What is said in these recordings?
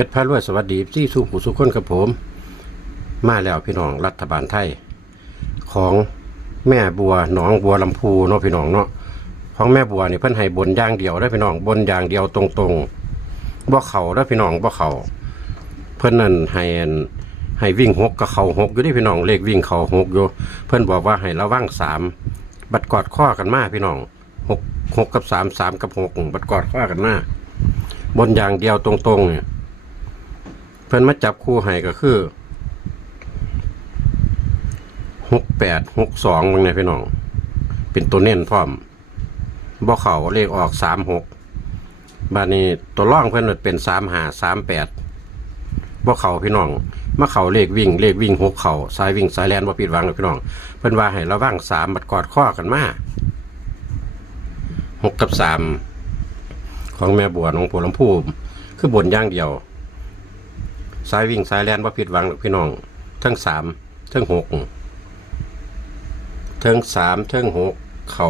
พชรพารวยสวัสดีที่สู้ผู้สุขคนกับผม มาแล้วพี่น้องรัฐบาลไทย ของแม่บัวหนองบัวลำพูเนาะพี่น้องเนาะของแม่บัวนี่เพิ่นให้บนอย่างเดียวได้พี่น้องบนอย่างเดียวตรงๆบ่เข่าได้พี่น้องบ่เข่าเพิ่นนั่นให้ให้วิ่งหกกับเข่าหกอยู่เด้พี่น้องเลขวิ่งเข่าหกอยู่เพิ่นบอกว่าให้ระวังสามบัดกอดข้อกันมาพี่น้องหกหกกับสามสามกับหกบัดกอดข้อกันมาบนอย่างเดียวตรงๆเนี่ย เพิ่นมาจับคู่ให้ก็คือหกแปดหกสองมึงเนี่ยพี่น้อง เป็นตัวเน้นพร้อมบ่เขาเลขออกสามหกบานนี้ตัวร่องเพิ่นน่ะเป็นสามหาสามแปดบ่เขาพี่น้องมาเขาเลขวิ่งเลขวิ่งหกเขาสายวิ่งสายแลนบ่ผิดหวังเลยพี่น้อง เพิ่นว่าให้ระวังสามบัดกอดข้อกันมาหกกับสามของแม่บัวน้องผัวลำพูคือบนย่างเดียว สายวิ่งสายแลนว่าผิดหวังหรอกพี่น้อง ทั้งสามทั้งหกทั้งสามทั้งหกเขา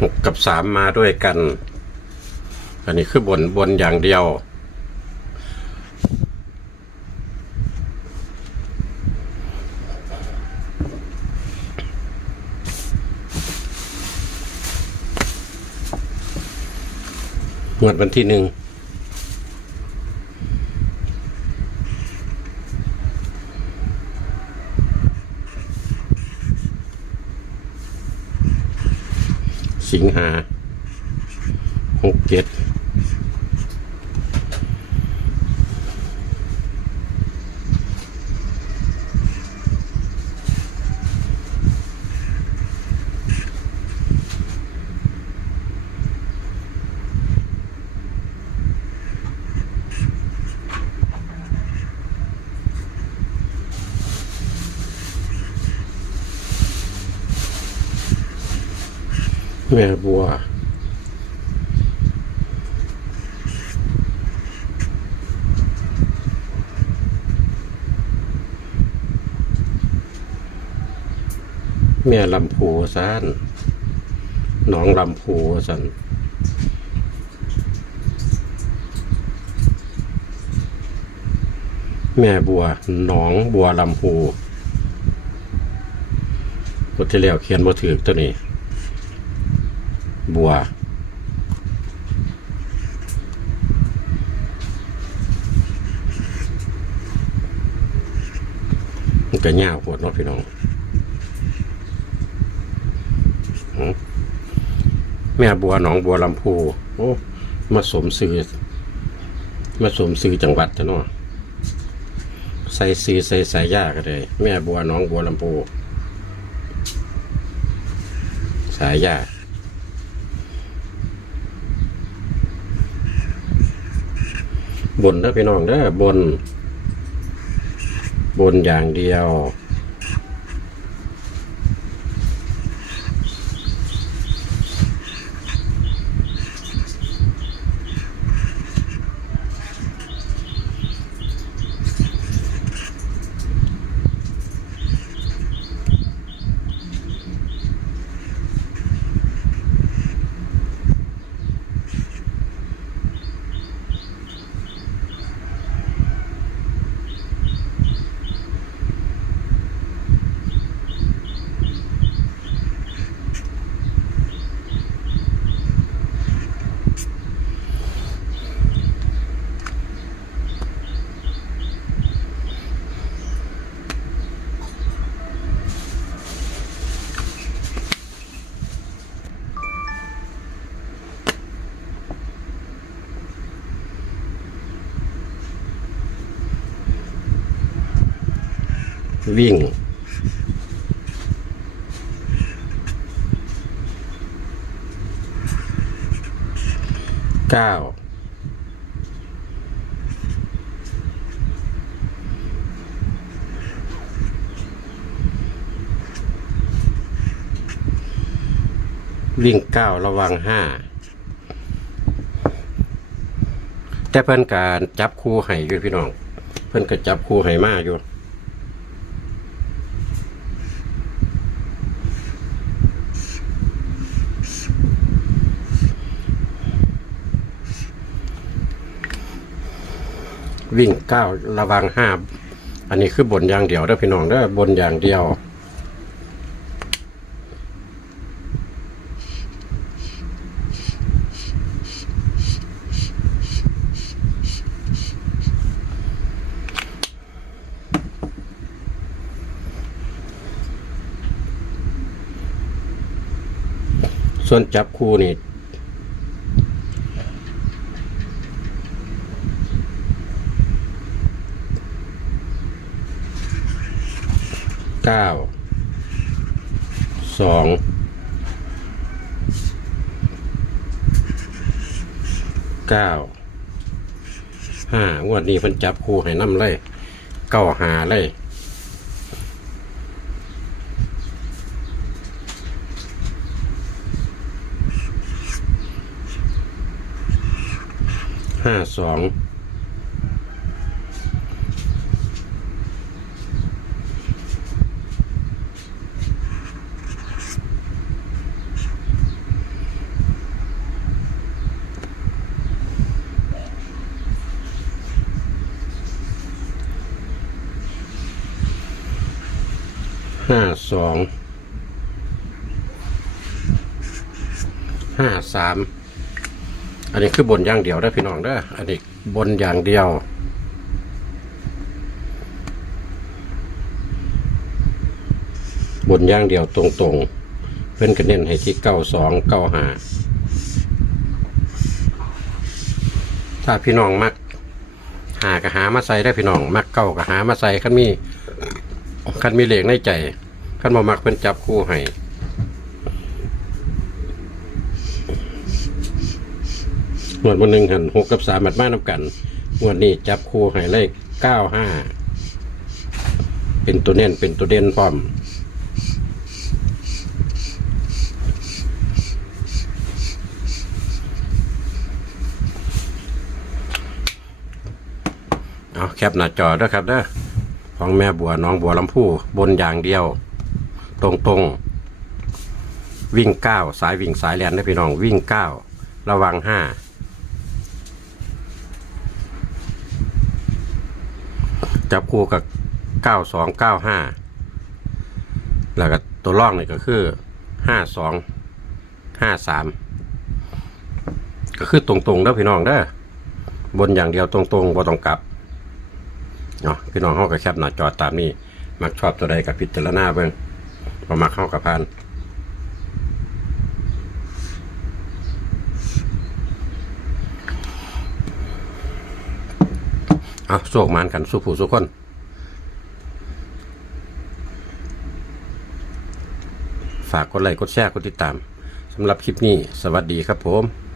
หกกับสามมาด้วยกัน อันนี้คือบนบนอย่างเดียว วดวันที่หนึ่งสิงหาหกเจ็ด แม่บัว แม่ลำพูสันหนองลำพูสันแม่บัวหนองบัวลำพูกดที่แล้วเขียนบ่ถือตัวนี้ บัว มันก็ยาวปวดเนาะพี่น้องแม่บัวหนองบัวลำพูโอ้มาสมซื้อมาสมซื้อจังหวัดจ้ะเนาะใส่ซีใส่สายยาก็ได้แม่บัวหนองบัวลำพูสายยา บนเด้อพี่น้องเด้อบน บนอย่างเดียว วิ่ง เก้า วิ่งเก้าระวังห้าแต่เพิ่นการจับคู่ให้อยู่พี่น้อง เพิ่นก็จับคู่ให้มาอยู่ วิ่งเก้าระวังห้าอันนี้คือบนอย่างเดียวเด้อพี่น้องเด้อบนอย่างเดียว ส่วนจับคู่นี่ เก้าสองเก้าห้างวดนี้เพิ่นจับคู่ให้น้ำเลยเก้าหาเลยห้าสอง ห้าสองห้าสามอันนี้คือบนอย่างเดียวได้พี่น้องเด้ออันนี้บนอย่างเดียวบนอย่างเดียวตรงๆ เพิ่นก็เน้นให้ที่เก้าสองเก้าหาถ้าพี่น้องมักหากระหามาใส่ได้พี่น้อง มักเก้ากระหามาใส่คันมี คันมีเหล็กในใจคันบ่มักเพิ่นจับคู่ให้งวดวันหนึ่งหันหกกับสามมัดมานำกันงวดนี้จับคู่ให้เลขเก้าห้าเป็นตัวเน้นเป็นตัวเด่นพร้อมเอาแคปหน้าจอด้วยครับเด้อ ของแม่บัวน้องบัวลำพูบนอย่างเดียว ตรงตรงๆวิ่งเก้าสายวิ่งสายแลนนะพี่น้องวิ่งเก้าระวังห้าจับคู่กับเก้าสองเก้าห้าแล้วก็ตัวล่องนี่ก็คือห้าสองห้าสามก็คือตรงๆเด้อพี่น้องเด้อบนอย่างเดียวตรงๆบ่ต้องกลับ เนาะพี่น้องเฮาก็แคปหน้าจอตามนี้มักชอบตัวใดกับพิจารณาเบิ่งบ่มักเข้ากับพานเอาโศกมานกันสู้ผู้สู้คนฝากกดไลค์กดแชร์กดติดตามสำหรับคลิปนี้ สวัสดีครับผม